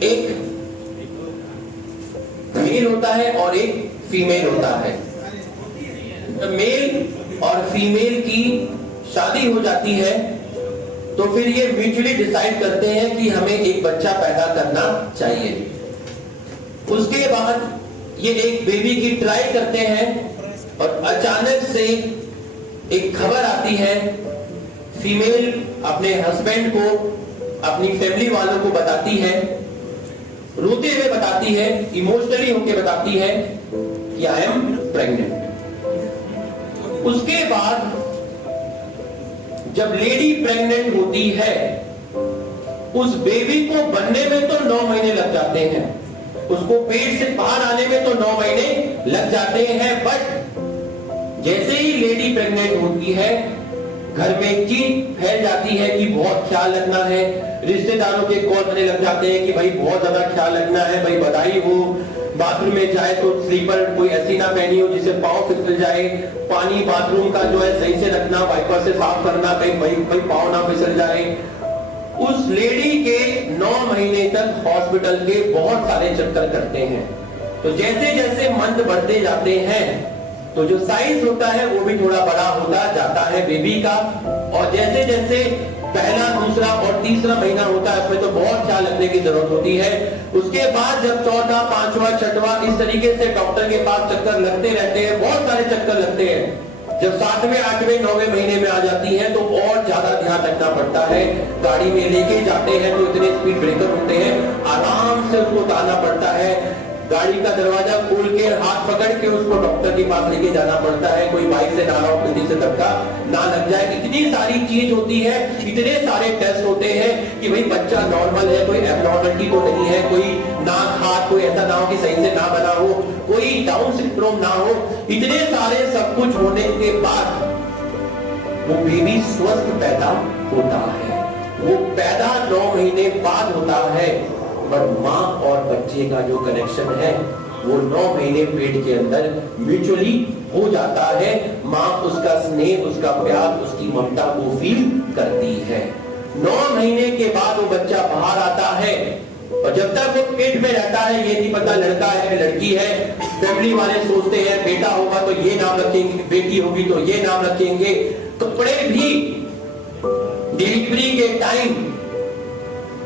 एक मेल होता है और एक फीमेल होता है। मेल और फीमेल की शादी हो जाती है तो फिर ये म्यूचुअली डिसाइड करते हैं कि हमें एक बच्चा पैदा करना चाहिए। उसके बाद ये एक बेबी की ट्राई करते हैं और अचानक से एक खबर आती है। फीमेल अपने हस्बैंड को, अपनी फैमिली वालों को बताती है, रोते हुए बताती है, इमोशनली होकर बताती है कि आई एम प्रेग्नेंट। उसके बाद जब लेडी प्रेग्नेंट होती है, उस बेबी को बनने में तो 9 महीने लग जाते हैं, उसको पेट से बाहर आने में तो 9 महीने लग जाते हैं। बट जैसे ही लेडी प्रेग्नेंट होती है, घर में एक चीज फैल जाती है कि बहुत ख्याल रखना है। रिश्तेदारों के कॉल आने लग जाते हैं कि भाई बहुत ज्यादा ख्याल रखना है, भाई बधाई हो। बाथरूम में जाए तो स्लीपर कोई ऐसी ना पहनी हो जिससे पाँव फिसल जाए। पानी बाथरूम का जो है सही से रखना, वाइपर से साफ करना, कहीं पाँव ना फिसल जाए। उस लेडी के 9 महीने तक हॉस्पिटल के बहुत सारे चक्कर करते हैं। तो जैसे जैसे मंथ बढ़ते जाते हैं तो जो साइज होता है वो भी थोड़ा बड़ा होता जाता है बेबी का। और जैसे जैसे पहला, दूसरा और तीसरा महीना होता है उसमें तो बहुत ख्याल रखने की जरूरत होती है। उसके बाद जब चौथा, पांचवा, छठवां इस तरीके से डॉक्टर के पास चक्कर लगते रहते हैं, बहुत सारे चक्कर लगते हैं। जब 7वें, 8वें, 9वें महीने में आ जाती है तो और ज्यादा ध्यान रखना पड़ता है। गाड़ी में लेके जाते हैं तो इतने स्पीड ब्रेकर होते हैं, आराम से उसको उतारना पड़ता है। गाड़ी का दरवाजा खोल के हाथ पकड़ के उसको डॉक्टर के पास लेके जाना पड़ता है। कोई बाइक से ना हो, गलती से धक्का ना लग जाए। इतनी सारी चीज होती है, इतने सारे टेस्ट होते हैं कि भाई बच्चा नॉर्मल है, कोई एब्नॉर्मलिटी तो नहीं है, कोई नाक हाथ कोई ऐसा ना हो कि सही से ना बना हो, कोई डाउन सिंड्रोम ना हो। इतने सारे सब कुछ होने के बाद वो बेबी स्वस्थ पैदा होता है। वो पैदा 9 महीने बाद होता है, पर माँ और बच्चे का जो कनेक्शन है वो 9 महीने पेट के अंदर म्यूचुअली हो जाता है। माँ उसका स्नेह, उसका प्यार, उसकी ममता को फील करती है। 9 महीने के बाद वो बच्चा बाहर आता है और जब तक वो पेट में रहता है ये नहीं पता लड़का है लड़की है। फैमिली वाले सोचते हैं बेटा होगा तो ये नाम रखेंगे, बेटी होगी तो ये नाम रखेंगे। कपड़े भी डिलीवरी के टाइम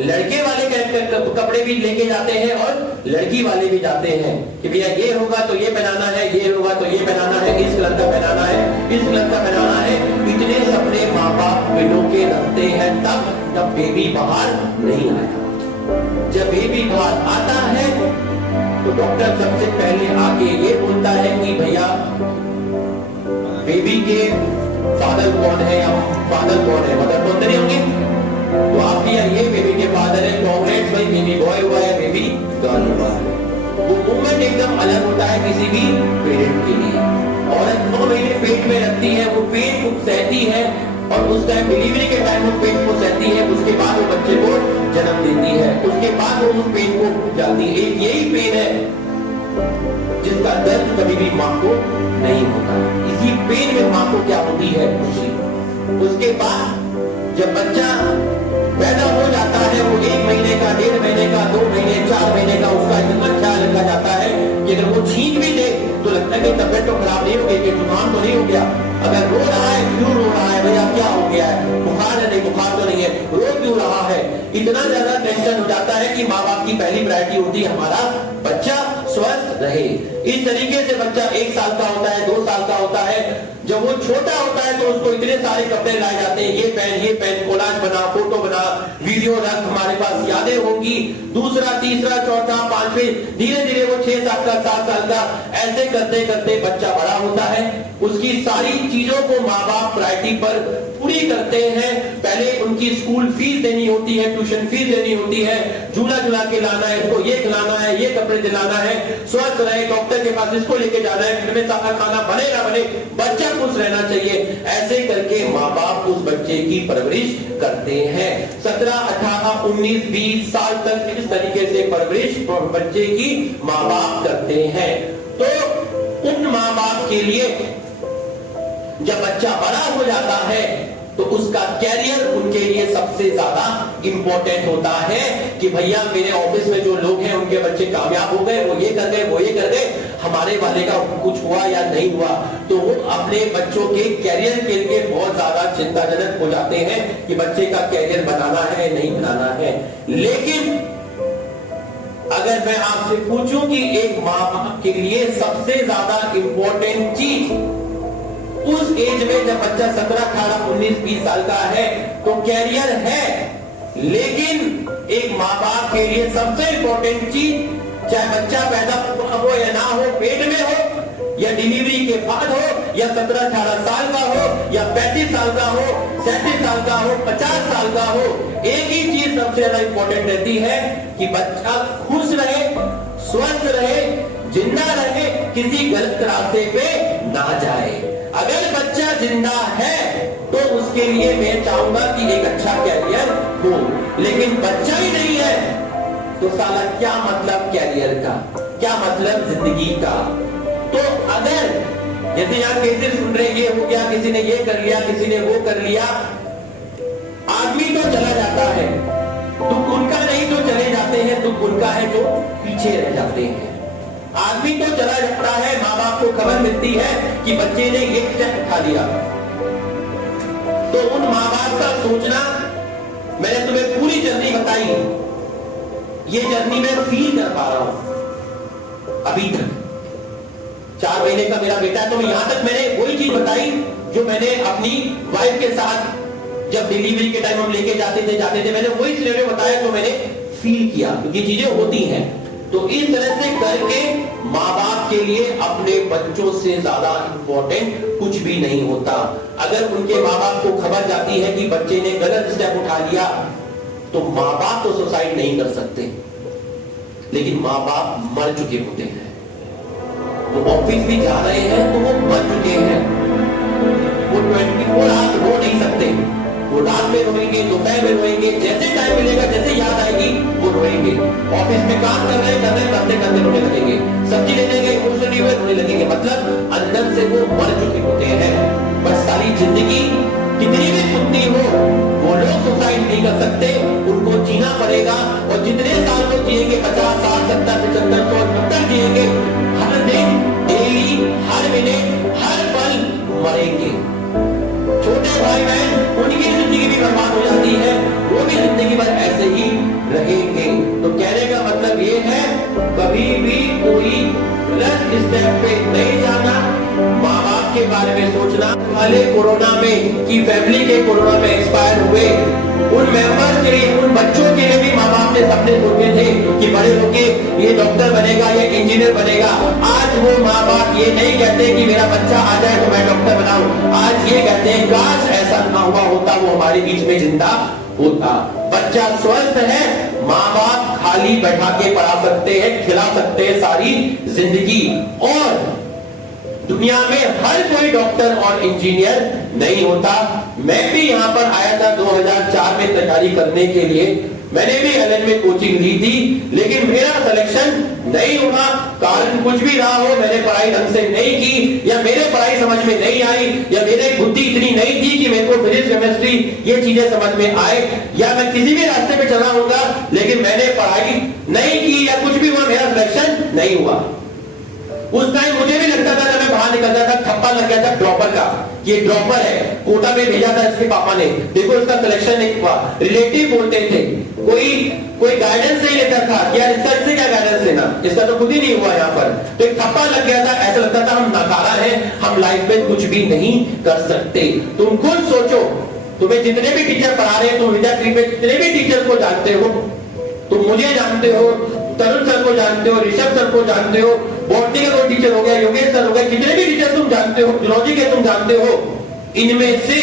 लड़के वाले कपड़े भी लेके जाते हैं और लड़की वाले भी जाते हैं कि भैया ये होगा तो ये पहनाना है, ये होगा तो ये पहनाना है, इस कलर का पहनाना है, इस कलर का पहनाना है। इतने सपने माँ बाप बिलो के रखते हैं तब बेबी बाहर नहीं आया। जब बेबी बाहर आता है तो डॉक्टर सबसे पहले आके ये बोलता है कि भैया बेबी के फादर कौन है या फादर कौन है, मदर कौन नहीं होंगे। तो आप भी ये बेबी के फादर है, कांग्रेट्स भाई, बेबी बॉय हुआ है, बेबी गर्ल हुआ है। वो मूवमेंट एकदम अलग होता है किसी भी पेरेंट के लिए। औरत 9 महीने पेट में रखती है, वो पेट को सहती है और उस टाइम डिलीवरी के टाइम वो पेट को सहती है। उसके बाद वो बच्चे को जन्म देती है, उसके बाद वो उस पेट को जाती है। एक यही पेन है जिसका दर्द कभी भी माँ को नहीं होता। इसी पेन में माँ को क्या होती है, खुशी। उसके बाद जब बच्चा पैदा हो जाता है वो 1 महीने का, 1.5 महीने का, 2 महीने, 4 महीने का उसका इतना ख्याल रखा जाता है कि अगर वो छींक भी दे तो लगता है कि तबियत तो खराब नहीं हो गई, कि जुकाम तो नहीं हो गया। अगर रो रहा है, क्यों रो रहा है, भैया क्या हो गया है, बुखार है, नहीं बुखार तो नहीं है, रो क्यों रहा है। इतना ज्यादा टेंशन हो जाता है कि माँ बाप की पहली प्रायोरिटी होती है हमारा बच्चा स्वस्थ रहे। इस तरीके से बच्चा 1 साल का होता है, 2 साल का होता है। जब वो छोटा होता है तो उसको इतने सारे कपड़े लाए जाते हैं, ये पहन, कोलाज बना, फोटो बना, वीडियो रख, हमारे पास यादें होगी। दूसरा, तीसरा, चौथा, 5वें, धीरे धीरे वो 6 साल का, 7 साल का, ऐसे करते करते बच्चा बड़ा होता है। उसकी सारी चीजों को माँ बाप प्रायोरिटी पर पूरी करते हैं। पहले उनकी स्कूल फीस देनी होती है, ट्यूशन फीस देनी होती है, झूला झूला के लाना है, इसको ये खिलाना है, ये कपड़े दिलाना है, स्वस्थ रहे, डॉक्टर के पास इसको लेके जाना है, घर में सारा खाना बने ना बने, बच्चा खुश रहना चाहिए। ऐसे करके माँ बाप उस बच्चे की परवरिश करते हैं। 17, 18, 19, 20 साल तक इस तरीके से परवरिश बच्चे की माँ बाप करते हैं। तो उन माँ बाप के लिए जब बच्चा बड़ा हो जाता है तो उसका कैरियर उनके लिए सबसे ज्यादा इंपॉर्टेंट होता है कि भैया मेरे ऑफिस में जो लोग हैं उनके बच्चे कामयाब हो गए, वो ये कर गए, वो ये कर गए, हमारे वाले का कुछ हुआ या नहीं हुआ। तो वो अपने बच्चों के कैरियर के लिए बहुत ज्यादा चिंताजनक हो जाते हैं कि बच्चे का कैरियर बनाना है नहीं बनाना है। लेकिन अगर मैं आपसे पूछूं कि एक माँ बाप के लिए सबसे ज्यादा इंपॉर्टेंट चीज उस एज में जब बच्चा 17, 18, 19, 20 साल का है तो कैरियर है, लेकिन एक माँ बाप के लिए सबसे इंपॉर्टेंट चीज चाहे बच्चा पैदा हो या ना हो, पेट में हो या डिलीवरी के बाद हो या 17, 18 साल का हो या 35 साल का हो, 37 साल का हो, 50 साल का हो, एक ही चीज सबसे ज्यादा इंपॉर्टेंट रहती है कि बच्चा खुश रहे, स्वस्थ रहे, जिंदा रहे, किसी गलत रास्ते पे ना जाए। अगर बच्चा जिंदा है तो उसके लिए मैं चाहूंगा कि एक अच्छा कैरियर हो, लेकिन बच्चा ही नहीं है तो साला क्या मतलब कैरियर का, क्या मतलब जिंदगी का। तो अगर जैसे यहां केसेस सुन रहे, ये हो गया, किसी ने ये कर लिया, किसी ने वो कर लिया, आदमी तो चला जाता है, दुख उनका नहीं तो चले जाते हैं, दुख उनका है जो पीछे रह जाते हैं। आदमी तो चला जाता है, माँ बाप को खबर मिलती है कि बच्चे ने एक स्टेप उठा लिया, तो उन माँ बाप का सोचना, मैंने तुम्हें पूरी जर्नी बताई, ये जर्नी मैं फील कर पा रहा हूं अभी तक। 4 महीने का मेरा बेटा है, तो यहां तक मैंने वही चीज बताई जो मैंने अपनी वाइफ के साथ जब डिलीवरी के टाइम हम लेके जाते थे, मैंने वही सिनेरियो बताया जो मैंने फील किया, क्योंकि चीजें होती हैं। तो इस तरह से करके माँ बाप के लिए अपने बच्चों से ज्यादा इंपॉर्टेंट कुछ भी नहीं होता। अगर उनके माँ बाप को खबर जाती है कि बच्चे ने गलत स्टेप उठा लिया, तो माँ बाप तो सुसाइड नहीं कर सकते, लेकिन माँ बाप मर चुके होते हैं। वो ऑफिस भी जा रहे हैं तो वो मर चुके हैं, वो 24 आवर्स रो नहीं सकते, वो रात में रोएंगे, दोपहर में रोएंगे, जैसे टाइम मिलेगा, जैसे याद आएगी वो रोएंगे। ऑफिस में काम कर रहे करते रोने लगेंगे, सब्जी लेने गए इमोशनली हुए रोने लगेंगे, मतलब अंदर से वो मर चुके होते हैं। बस सारी जिंदगी कितनी भी सुनती हो, वो लोग सुसाइड नहीं कर सकते, उनको जीना पड़ेगा। और जितने साल को जिएंगे, 50, 60, 70, 75, 100, 70 जिएंगे, हर दिन, डेली, हर मिनट, हर पल मरेंगे। छोटे भाई बहन, उनकी जिंदगी भी बर्बाद हो जाती है, वो भी जिंदगी भर ऐसे ही रहेंगे। तो कहने का मतलब ये है, कभी भी कोई गलत स्टेप पे नहीं जाना, माँ बाप के बारे में सोचना। वाले कोरोना में की फैमिली के कोरोना में एक्सपायर हुए उन मेंबर्स के लिए, उन बच्चों के लिए भी माँ बाप ने सपने सोचे थे कि बड़े होके ये डॉक्टर बनेगा, ये इंजीनियर बनेगा। आज वो माँ बाप ये नहीं कहते कि मेरा बच्चा आ जाए तो मैं डॉक्टर बनाऊं, आज ये कहते हैं काश ऐसा ना हुआ होता, वो हमारे बीच में जिंदा होता। बच्चा स्वस्थ है, माँ बाप खाली बैठा के पढ़ा सकते हैं, खिला सकते हैं सारी जिंदगी। और दुनिया में हर कोई डॉक्टर और इंजीनियर नहीं होता। मैं भी यहाँ पर आया था 2004 में तैयारी करने के लिए, मैंने भी एलएन में कोचिंग ली थी, लेकिन मेरा सिलेक्शन नहीं हुआ। कारण कुछ भी रहा हो, मैंने पढ़ाई ढंग से नहीं की, या मेरे पढ़ाई समझ में नहीं आई, या मेरी बुद्धि इतनी नहीं थी कि मेरे को फिजिक्स, केमिस्ट्री ये चीजें समझ में आए, या मैं किसी भी रास्ते पे चला होगा, लेकिन मैंने पढ़ाई नहीं की या कुछ भी हुआ, मेरा सिलेक्शन नहीं हुआ। उस टाइम मुझे भी लगता था, जब मैं बाहर निकलता था, ठप्पा लग गया था ड्रॉपर का, ये ड्रॉपर है, कोटा में भेजा था इसके पापा ने, देखो इसका सिलेक्शन नहीं हुआ। रिलेटिव बोलते थे, कोई गाइडेंस नहीं लेता था कि यार इसका इससे क्या गाइडेंस लेना, इसका तो खुद ही नहीं हुआ यहाँ पर। तो एक ठप्पा लग गया था, ऐसा लगता था हम नकारा है, हम लाइफ में कुछ भी नहीं कर सकते। तुम खुद सोचो, तुम्हें जितने भी टीचर पढ़ा रहे हैं, तुम विद्यार्थी में जितने भी टीचर को जानते हो, तुम मुझे जानते हो, तरुण सर को जानते हो, ऋषभ सर को जानते हो, बॉटनी का कोई टीचर हो गया, योगेश सर हो गए, जितने भी टीचर तुम जानते हो, जूलॉजी के तुम जानते हो, इनमें से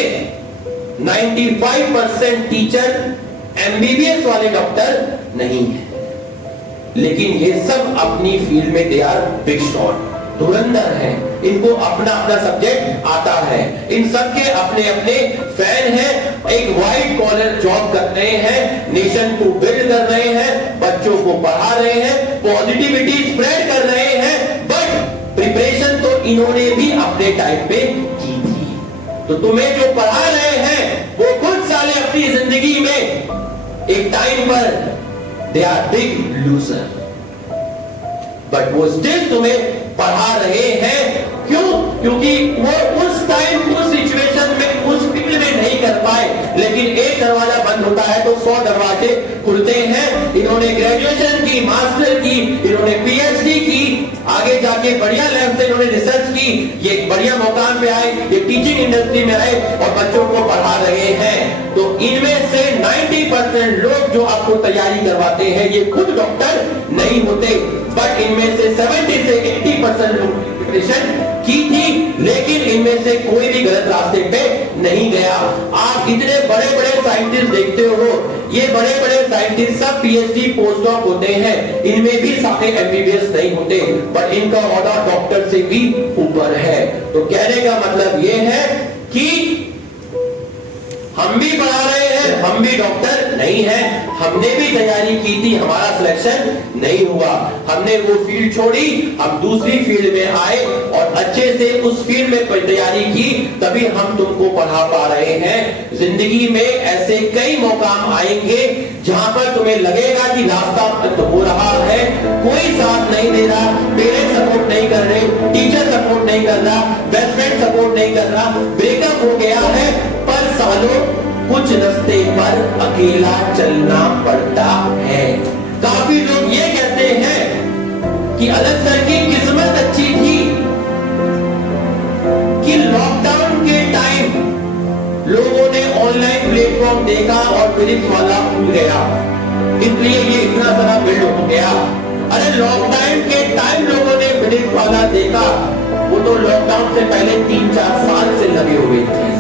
95% टीचर एमबीबीएस वाले डॉक्टर नहीं है, लेकिन ये सब अपनी फील्ड में दे आर बिग शॉट, धुरंधर है, इनको अपना अपना सब्जेक्ट आता है, इन सब के अपने अपने फैन हैं, एक व्हाइट कॉलर जॉब कर रहे हैं, नेशन को बिल्ड कर रहे हैं, बच्चों को पढ़ा रहे हैं, पॉजिटिविटी स्प्रेड कर रहे हैं, बट प्रिपरेशन तो इन्होंने भी अपने टाइम पे की थी। तो तुम्हें जो पढ़ा रहे हैं एक टाइम पर they are big loser, but वो स्टिल तुम्हें पढ़ा रहे हैं। क्यों? क्योंकि वो उस टाइम उस सिचुएशन में उस फील्ड में नहीं कर पाए, लेकिन एक दरवाजा बंद होता है तो 100 दरवाजे खुलते हैं। इन्होंने ग्रेजुएशन की, मास्टर की, इन्होंने पीएचडी की, आगे जाके बढ़िया लेवल से इन्होंने रिसर्च की, ये बढ़िया मुकाम पे आए, ये टीचिंग इंडस्ट्री में आए और बच्चों को पढ़ा रहे हैं। तो इनमें से 90% लोग जो आपको तैयारी करवाते हैं ये खुद डॉक्टर नहीं होते, बट इनमें से 70 से 80% लोग प्रिपरेशन की थी, लेकिन इनमें से कोई भी गलत रास्ते पे नहीं गया। आप इतने बड़े बड़े साइंटिस्ट देखते हो, ये बड़े बड़े साइंटिस्ट सब पीएचडी पोस्ट डॉक होते हैं, इनमें भी सारे एमबीबीएस नहीं होते, पर इनका ऑर्डर डॉक्टर से भी ऊपर है। तो कहने का मतलब ये है कि हम भी पढ़ा रहे हैं, हम भी डॉक्टर नहीं हैं, हमने भी तैयारी की थी, हमारा सिलेक्शन नहीं हुआ, हमने वो फील्ड छोड़ी, हम दूसरी फील्ड में आए और अच्छे से उस फील्ड में तैयारी की, तभी हम तुमको पढ़ा पा रहे हैं। जिंदगी में ऐसे कई मौकाम आएंगे जहां पर तुम्हें लगेगा कि रास्ता बंद हो रहा है, कोई साथ नहीं दे रहा, पेरेंट्स सपोर्ट नहीं कर रहे, टीचर सपोर्ट नहीं कर रहा, बेस्ट फ्रेंड सपोर्ट नहीं कर रहा, ब्रेकअप हो गया है, पर सालों कुछ रास्ते पर अकेला चलना पड़ता है। काफी लोग ये कहते हैं कि अलग सर की किस्मत अच्छी थी कि लॉकडाउन के टाइम लोगों ने ऑनलाइन प्लेटफॉर्म देखा और फिजिक्स वाला भूल गया, इसलिए ये इतना सारा बिल्ड हो गया। अरे लॉकडाउन के टाइम लोगों ने फिजिक्स वाला देखा, वो तो लॉकडाउन से पहले 3-4 साल से लगे हुए थे,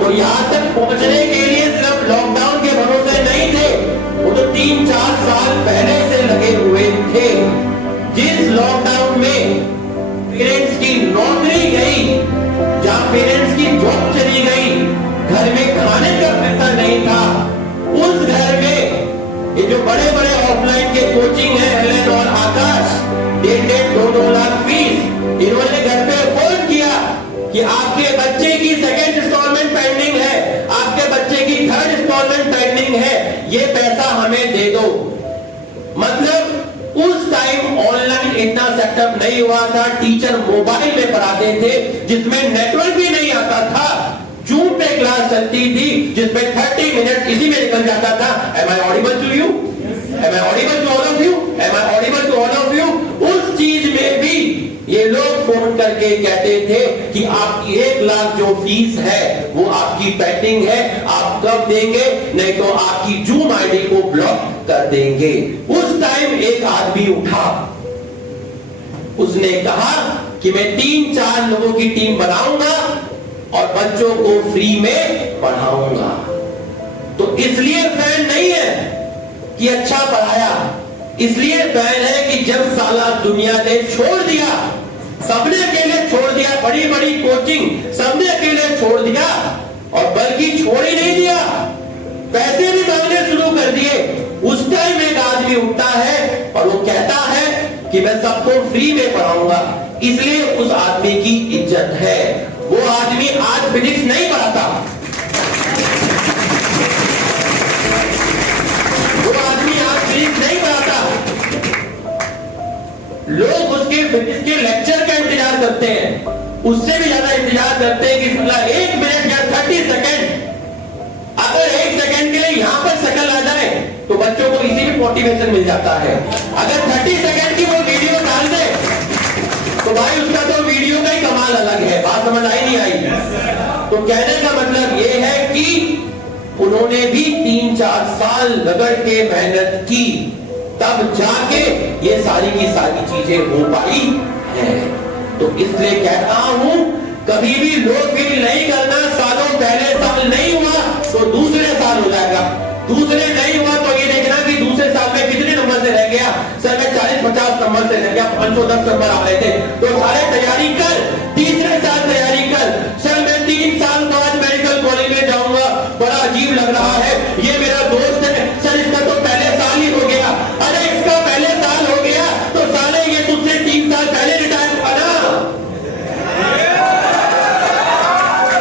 तो यहां तक पहुंचने के लिए सिर्फ लॉकडाउन के भरोसे नहीं थे, वो तो 3-4 साल पहले से लगे हुए थे। जिस लॉकडाउन में पेरेंट्स की नौकरी गई, जहां पेरेंट्स की जॉब चली गई, घर में खाने का पैसा नहीं था, उस घर में ये जो बड़े बड़े ऑफलाइन के कोचिंग है, हेलेन और आकाश, 1.5-2 लाख फीस, इन्होंने घर पे फोन किया कि आपके बच्चे की सेकंड इंस्टॉलमेंट पेंडिंग है, आपके बच्चे की थर्ड इंस्टॉलमेंट पेंडिंग है, ये पैसा हमें दे दो। मतलब उस टाइम ऑनलाइन इतना सेटअप नहीं हुआ था, टीचर मोबाइल में पढ़ाते थे जिसमें नेटवर्क भी नहीं आता था, जूम पे क्लास चलती थी जिसमें 30 मिनट इसी में निकल जाता था। Am I audible to you? Am I audible to all of you? Am I audible to all of you? उस चीज में भी ये लोग फोन करके कहते थे कि आपकी 1 लाख जो फीस है वो आपकी पेंडिंग है, आप कब देंगे, नहीं तो आपकी जूम आईडी को ब्लॉक कर देंगे। उस टाइम एक आदमी उठा, उसने कहा कि मैं 3-4 लोगों की टीम बनाऊंगा और बच्चों को फ्री में पढ़ाऊंगा। तो इसलिए फैन नहीं है कि अच्छा पढ़ाया, इसलिए फैन है कि जब साला दुनिया ने छोड़ दिया, सबने अकेले छोड़ दिया, बड़ी बड़ी कोचिंग सबने अकेले छोड़ दिया, और बल्कि छोड़ ही नहीं दिया, पैसे भी मांगने शुरू कर दिए, उस टाइम एक आदमी उठता है और वो कहता है कि मैं सबको फ्री में पढ़ाऊंगा, इसलिए उस आदमी की इज्जत है। वो आदमी आज फिजिक्स नहीं पढ़ाता, वो आदमी आज फिजिक्स नहीं पढ़ाता, लोग उसके फिजिक्स के लेक्चर का इंतजार करते हैं, उससे भी ज्यादा इंतजार करते हैं कि 1 मिनट या 30 सेकंड, अगर 1 सेकंड के लिए यहां पर शक्ल आ जाए तो बच्चों को इसी में मोटिवेशन मिल जाता है। अगर 30 सेकंड की वो वीडियो डाल दे तो भाई उसका तो वीडियो का ही कमाल अलग है। बात समझ आई नहीं आई? तो कहने का मतलब ये है कि उन्होंने भी 3-4 साल रगड़ के मेहनत की, तब जाके ये सारी की सारी चीजें हो पाई है। तो इसलिए कहता हूं कभी भी लो फील नहीं करना, सालों पहले साल नहीं हुआ तो दूसरे साल हो जाएगा, दूसरे नहीं हुआ तो ये देखना कि दूसरे साल में कितने नंबर से रह गया। सर मैं 40-50 नंबर से रह गया, 510 नंबर आ रहे थे, तो सारे तैयारी कर, तीसरे साल तैयारी कर। सर मैं 3 साल बाद मेडिकल कॉलेज में जाऊंगा, बड़ा अजीब लग रहा है, ये मेरा दोस्त है, सर इसका तो पहले साल ही हो गया। अरे इसका पहले साल हो गया तो साले ये तुझसे 3 साल पहले रिटायर हुआ ना,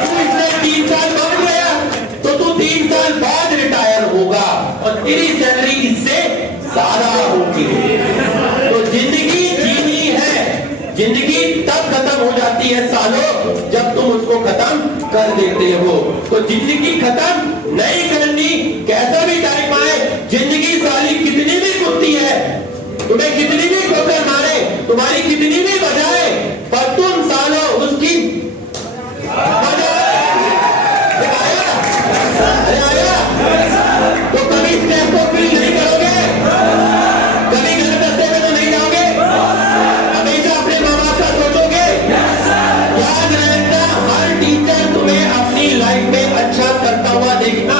तू इसने 3 साल बढ़ गया तो तू 3 साल बाद रिटायर होगा। और होती है। तो जिंदगी जीनी है, जिंदगी तब खत्म हो जाती है सालों जब तुम उसको खत्म कर देते हो। तो जिंदगी खत्म नहीं करनी, कैसा भी टाइम आए, जिंदगी साली कितनी भी कुत्ती है, तुम्हें कितनी भी ठोकर मारे, तुम्हारी कितनी भी बजाए, पर तुम सालों उसकी तो कभी स्टेप को फील नहीं करोगे, कभी गलत रास्ते में तो नहीं जाओगे, हमेशा अपने माँ बाप का सोचोगे। याद रखना, हर टीचर तुम्हें अपनी लाइफ में अच्छा करता हुआ देखना